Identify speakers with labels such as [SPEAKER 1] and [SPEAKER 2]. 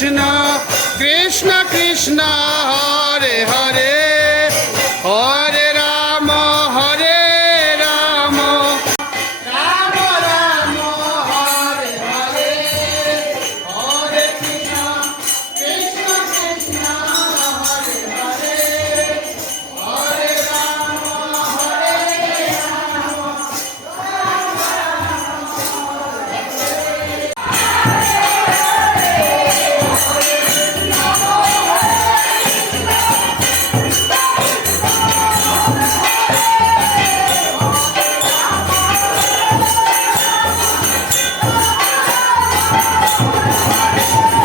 [SPEAKER 1] Krishna Krishna Krishna
[SPEAKER 2] Thank you.